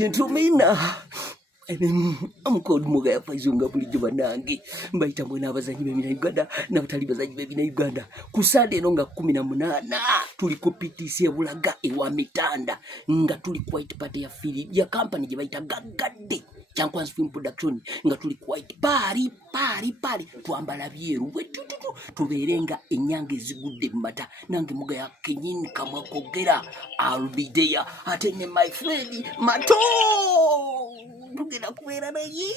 gentlemen, I'm called Muga Fazunga Bulijuba Nangi, Mbaita Mwenava Zanyibe Uganda, Navataliba Zanyibe Uganda, Kusade Nonga Kumina Munana, Tulikopitisi Bulaga Ewa Mitanda, Nga Quite Party ya Philip, ya company Jabaita Gagadi, Champans Film Production, Nga Quite Pari, Tuambala Vieru, Tuverenga Enyange Zigude Mata, Nangi Muga ya Kenyin Kamakogera, I'll be there, attending my friend, Mato! Tugenda kubeera naye